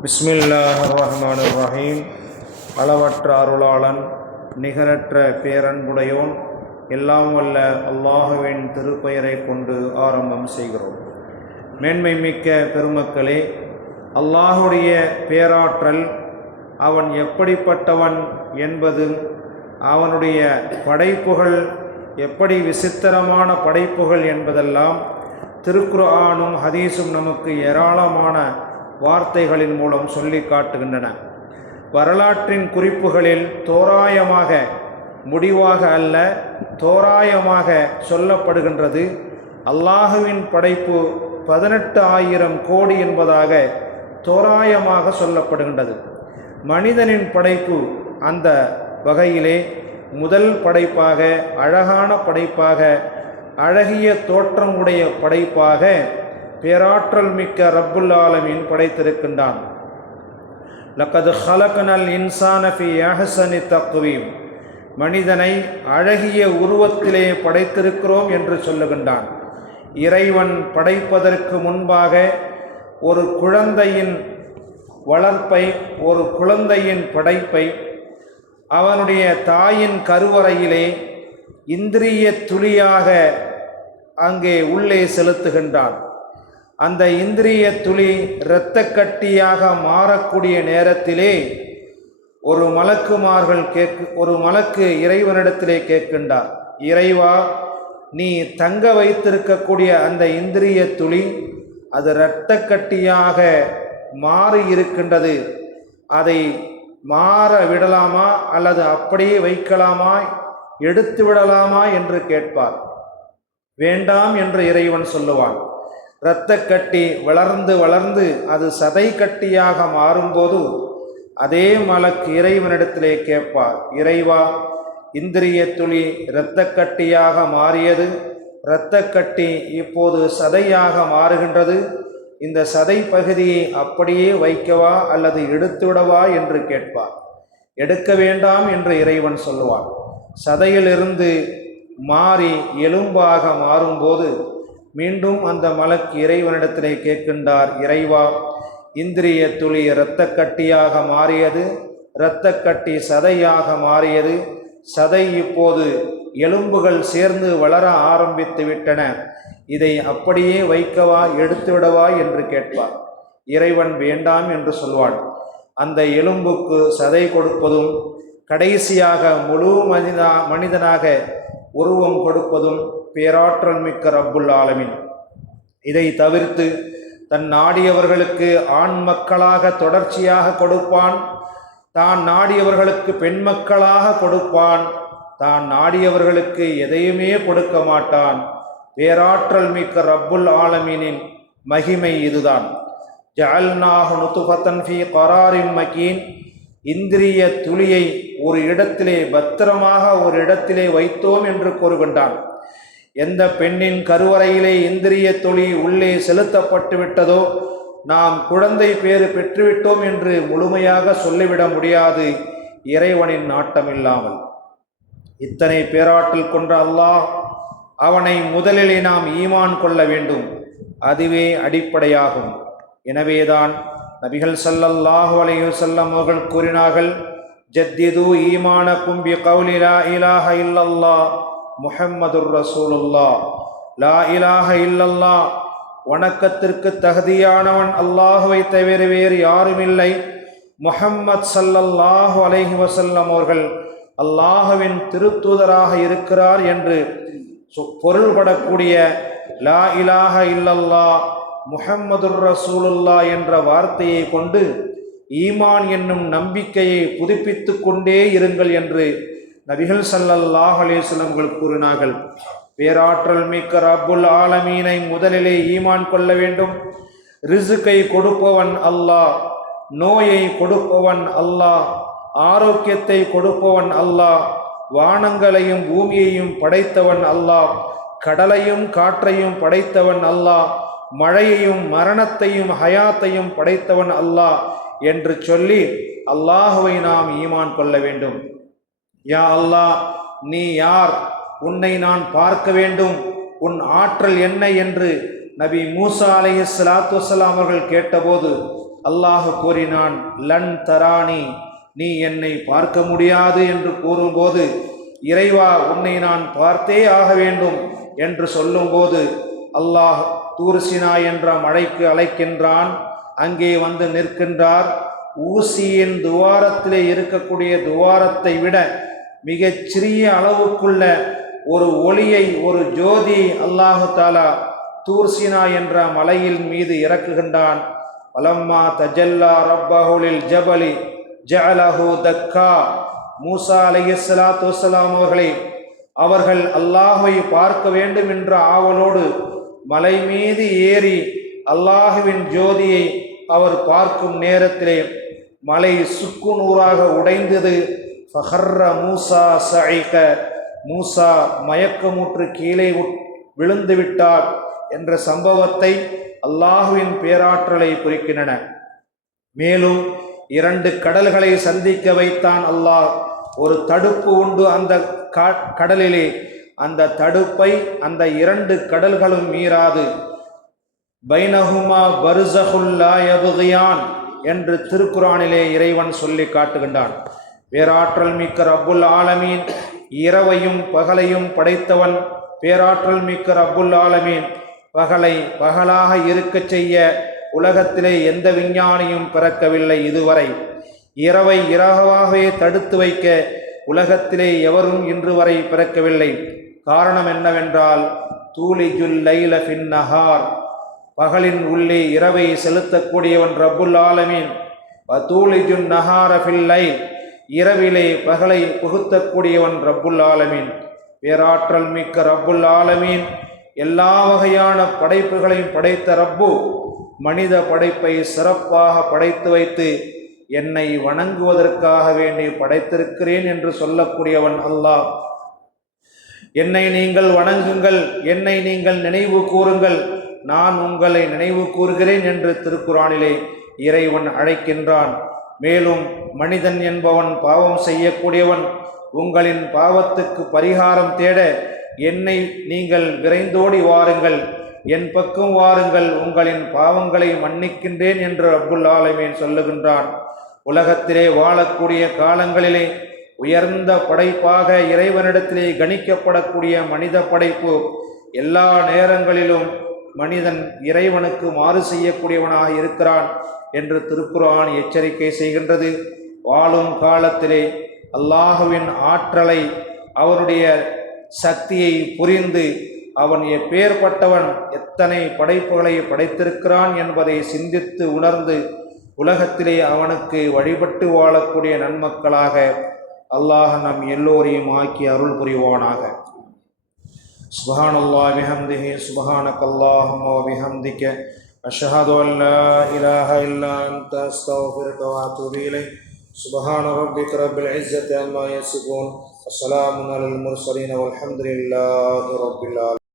பிஸ்மில்லாஹிர் ரஹ்மானிர் ரஹீம். அளவற்ற அருளாளன் நிகரற்ற பேரன்புடையோன் எல்லாம் வல்ல அல்லாஹுவின் திருப்பெயரை கொண்டு ஆரம்பம் செய்கிறோம். மேன்மை மிக்க பெருமக்களே, அல்லாஹுடைய பேராற்றல், அவன் எப்படிப்பட்டவன் என்பதும் அவனுடைய படைப்புகள் எப்படி விசித்திரமான படைப்புகள் என்பதெல்லாம் திருக்குர்ஆனும் ஹதீஸும் நமக்கு ஏராளமான வார்த்தைகளின் மூலம் சொல்லி காட்டுகின்றன. வரலாற்றின் குறிப்புகளில் தோராயமாக, முடிவாக அல்ல, தோராயமாக சொல்லப்படுகின்றது. அல்லாஹுவின் படைப்பு 18,000 கோடி என்பதாக தோராயமாக சொல்லப்படுகின்றது. மனிதனின் படைப்பு அந்த வகையிலே முதல் படைப்பாக, அழகான படைப்பாக, அழகிய தோற்றமுடைய படைப்பாக பேராற்றல் மிக்க ரப்புல் ஆலமீன் படைத்திருக்கின்றான். லக்கத் ஹலக்னல் இன்சான ஃபீ அஹ்ஸனி தக்வீம், மனிதனை அழகிய உருவத்திலே படைத்திருக்கிறோம் என்று சொல்லுகின்றான். இறைவன் படைப்பதற்கு முன்பாக ஒரு குழந்தையின் வளர்ப்பை, ஒரு குழந்தையின் படைப்பை அவனுடைய தாயின் கருவறையிலே இந்திரிய துளியாக அங்கே உள்ளே செலுத்துகின்றான். அந்த இந்திரிய துளி இரத்த கட்டியாக மாறக்கூடிய நேரத்திலே ஒரு மலக்கு இறைவனிடத்திலே கேட்கின்றார், இறைவா, நீ தங்க வைத்திருக்கக்கூடிய அந்த இந்திரிய துளி அது இரத்த கட்டியாக மாறி இருக்கின்றது, அதை மாற விடலாமா அல்லது அப்படியே வைக்கலாமா, எடுத்து விடலாமா என்று கேட்பார். வேண்டாம் என்று இறைவன் சொல்லுவான். இரத்த கட்டி வளர்ந்து வளர்ந்து அது சதை கட்டியாக மாறும்போது அதே மலக்கு இறைவனிடத்திலே கேட்பார், இறைவா, இந்திரிய துளி இரத்த கட்டியாக மாறியது, இரத்த கட்டி இப்போது சதையாக மாறுகின்றது, இந்த சதை பகுதியை அப்படியே வைக்கவா அல்லது எடுத்துவிடவா என்று கேட்பார். எடுக்க வேண்டாம் என்று இறைவன் சொல்லுவான். சதையிலிருந்து மாறி எலும்பாக மாறும்போது மீண்டும் அந்த மலக்கு இறைவனிடத்திலே கேட்கின்றார், இறைவா, இந்திரிய துளி இரத்த கட்டியாக மாறியது, இரத்த கட்டி சதையாக மாறியது, சதை இப்போது எலும்புகள் சேர்ந்து வளர ஆரம்பித்து விட்டன, இதை அப்படியே வைக்கவா எடுத்துவிடவா என்று கேட்பார். இறைவன் வேண்டாம் என்று சொல்வான். அந்த எலும்புக்கு சதை கொடுப்பதும் கடைசியாக முழு மனிதனாக உருவம் கொடுப்பதும் பேராற்றல் மிக்க ரப்புல் ஆலமீன். இதை தவிர்த்து தன் நாடியவர்களுக்கு ஆண் மக்களாக தொடர்ச்சியாக கொடுப்பான், தான் நாடியவர்களுக்கு பெண் மக்களாக கொடுப்பான், தான் நாடியவர்களுக்கு எதையுமே கொடுக்க மாட்டான். பேராற்றல் மிக்க ரப்புல் ஆலமீனின் மகிமை இதுதான். ஜஅல்நாஹு நுத்ஃபத்தன் ஃபீ கராரின் மகீன், இந்திரிய துளியை ஒரு இடத்திலே பத்திரமாக ஒரு இடத்திலே வைத்தோம் என்று கூறுகின்றான். எந்த பெண்ணின் கருவறையிலே இந்திரிய துளி உள்ளே செலுத்தப்பட்டு விட்டதோ நாம் குழந்தை பேறு பெற்றுவிட்டோம் என்று முழுமையாக சொல்லிவிட முடியாது, இறைவனின் நாட்டம் இல்லாமல். இத்தனை பேராற்றல் கொண்ட அல்லாஹ், அவனை முதலிலே நாம் ஈமான் கொள்ள வேண்டும், அதுவே அடிப்படையாகும். எனவேதான் நபிகள் ஸல்லல்லாஹு அலைஹி வஸல்லம் அவர்கள் கூறினார்கள், ஜத்திது ஈமானக்கும் பி கௌலி லா இலாஹ இல்லல்லாஹ் முஹம்மதுர் ரசூலுல்லாஹ். லா இலாஹ இல்லல்லாஹ், வணக்கத்திற்கு தகுதியானவன் அல்லாஹுவை தவிர வேறு யாரும் இல்லை, முஹம்மத் ஸல்லல்லாஹு அலைஹி வஸல்லம் அவர்கள் அல்லாஹுவின் திருத்தூதராக இருக்கிறார் என்று பொருள்படக்கூடிய லா இலாஹ இல்லல்லாஹ் முஹம்மதுர் ரசூலுல்லாஹ் என்ற வார்த்தையை கொண்டு ஈமான் என்னும் நம்பிக்கையை புதுப்பித்து கொண்டே இருங்கள் என்று நபிகள் ஸல்லல்லாஹு அலைஹி வஸல்லம் கூறினார்கள். பேராற்றல் மிக்க ரப்புல் ஆலமீனை முதலிலே ஈமான் கொள்ள வேண்டும். ரிஸ்கை கொடுப்பவன் அல்லாஹ், நோயை கொடுப்பவன் அல்லாஹ், ஆரோக்கியத்தை கொடுப்பவன் அல்லாஹ், வானங்களையும் பூமியையும் படைத்தவன் அல்லாஹ், கடலையும் காற்றையும் படைத்தவன் அல்லாஹ், மழையையும் மரணத்தையும் ஹயாத்தையும் படைத்தவன் அல்லாஹ் என்று சொல்லி அல்லாஹுவை நாம் ஈமான் கொள்ள வேண்டும். யா அல்லாஹ், நீ யார், உன்னை நான் பார்க்க வேண்டும், உன் ஆற்றல் என்ன என்று நபி மூசா அலைஹிஸ்ஸலாத்து வஸ்ஸலாம் அவர்கள் கேட்டபோது அல்லாஹ் கூறினான், லன் தரானி, நீ என்னை பார்க்க முடியாது என்று கூறும்போது, இறைவா உன்னை நான் பார்த்தே ஆக வேண்டும் என்று சொல்லும்போது அல்லாஹ் தூர்சினா என்ற மலைக்கு அழைக்கின்றான். அங்கே வந்து நிற்கின்றார். ஊசியின் துவாரத்திலே இருக்கக்கூடிய துவாரத்தை விட மிகச் சிறிய அளவுக்குள்ள ஒரு ஒளியை, ஒரு ஜோதி அல்லாஹு தாலா தூர்சினா என்ற மலையின் மீது இறக்குகின்றான். பலம்மா தஜல்லா ரப்பஹுலில் ஜபலி ஜஅலஹு தக்கா. மூசா அலைஹிஸ்ஸலாத்து வஸ்ஸலாம் அவர்கள் அல்லாஹை பார்க்க வேண்டும் என்ற ஆவலோடு மலை மீது ஏறி அல்லாஹுவின் ஜோதியை அவர் பார்க்கும் நேரத்திலே மலை சுக்குநூறாக உடைந்தது. ஃபஹர்ர மூசா சஇக, மூசா மயக்கமுற்று கீழே விழுந்து விட்டார் என்ற சம்பவத்தை அல்லாஹுவின் பேராற்றலை குறிக்கின்றன. மேலும் 2 கடல்களை சந்திக்க வைத்தான் அல்லாஹ். ஒரு தடுப்பு உண்டு அந்த கடலிலே. அந்த தடுப்பை அந்த 2 கடல்களும் மீறாது. பைனஹுமா பர்ஸஹுல் லா யப்கியான் என்று திருக்குரானிலே இறைவன் சொல்லி காட்டுகின்றான். பேராற்றல் மிக்க ரப்புல் ஆலமீன், இரவையும் பகலையும் படைத்தவன். பேராற்றல் மிக்க ரப்புல் ஆலமீன் பகலை பகலாக இருக்கச் செய்ய உலகத்திலே எந்த விஞ்ஞானியும் பிறக்கவில்லை இதுவரை. இரவை இரவாகவே தடுத்து வைக்க உலகத்திலே எவரும் இன்று வரை பிறக்கவில்லை. காரணம் என்னவென்றால், தூலிஜுல் லைல ஃபின் நஹார், பகலின் உள்ளே இரவை செலுத்தக்கூடியவன் ரப்புல் ஆலமீன். வதூலிஜுன் நஹார ஃபில் லைல், இரவிலே பகலை புகுத்தக்கூடியவன் ரப்புல் ஆலமீன். பேராற்றல் மிக்க ரப்புல் ஆலமீன் எல்லா வகையான படைப்புகளையும் படைத்த ரப்பு மனித படைப்பை சிறப்பாக படைத்து வைத்து என்னை வணங்குவதற்காக வேண்டி படைத்திருக்கிறேன் என்று சொல்லக்கூடியவன் அல்லாஹ். என்னை நீங்கள் வணங்குங்கள், என்னை நீங்கள் நினைவு கூறுங்கள், நான் உங்களை நினைவு கூறுகிறேன் என்று திருக்குரானிலே இறைவன் அழைக்கின்றான். மேலும் மனிதன் என்பவன் பாவம் செய்யக்கூடியவன். உங்களின் பாவத்துக்கு பரிகாரம் தேட என்னை நீங்கள் விரைந்தோடி வாருங்கள், என் பக்கம் வாருங்கள், உங்களின் பாவங்களை மன்னிக்கின்றேன் என்று ரப்புல் ஆலமீன் சொல்லுகின்றான். உலகத்திலே வாழக்கூடிய காலங்களிலே உயர்ந்த படைப்பாக இறைவனிடத்திலே கணிக்கப்படக்கூடிய மனித படைப்பு எல்லா நேரங்களிலும் மனிதன் இறைவனுக்கு மாறு செய்யக்கூடியவனாக இருக்கிறான் என்று திருக்குர்ஆன் எச்சரிக்கை செய்கின்றது. வாழும் காலத்திலே அல்லாஹுவின் ஆற்றலை, அவனுடைய சக்தியை புரிந்து அவன் எப்பேற்பட்டவன், எத்தனை படைப்புகளை படைத்திருக்கிறான் என்பதை சிந்தித்து உணர்ந்து உலகத்திலே அவனுக்கு வழிபட்டு வாழக்கூடிய நன்மக்களாக அல்லாஹ் நம் எல்லோரையும் ஆக்கி அருள் புரிவானாக. சுப்ஹானல்லாஹி பிஹம்திஹி, சுப்ஹானக்கல்லாஹும்ம வ பிஹம்திக, அஷ்ஹது அன் லா இலாஹ இல்லா அன்த, அஸ்தக்ஃபிருக வ அத்தூபு இலைக். சுப்ஹான ரப்பிக ரப்பில் இஸ்ஸத்தி அம்மா யசிஃபூன், வ ஸலாமுன் அலல் முர்ஸலீன், வல்ஹம்துலில்லாஹி ரப்பில் ஆலமீன்.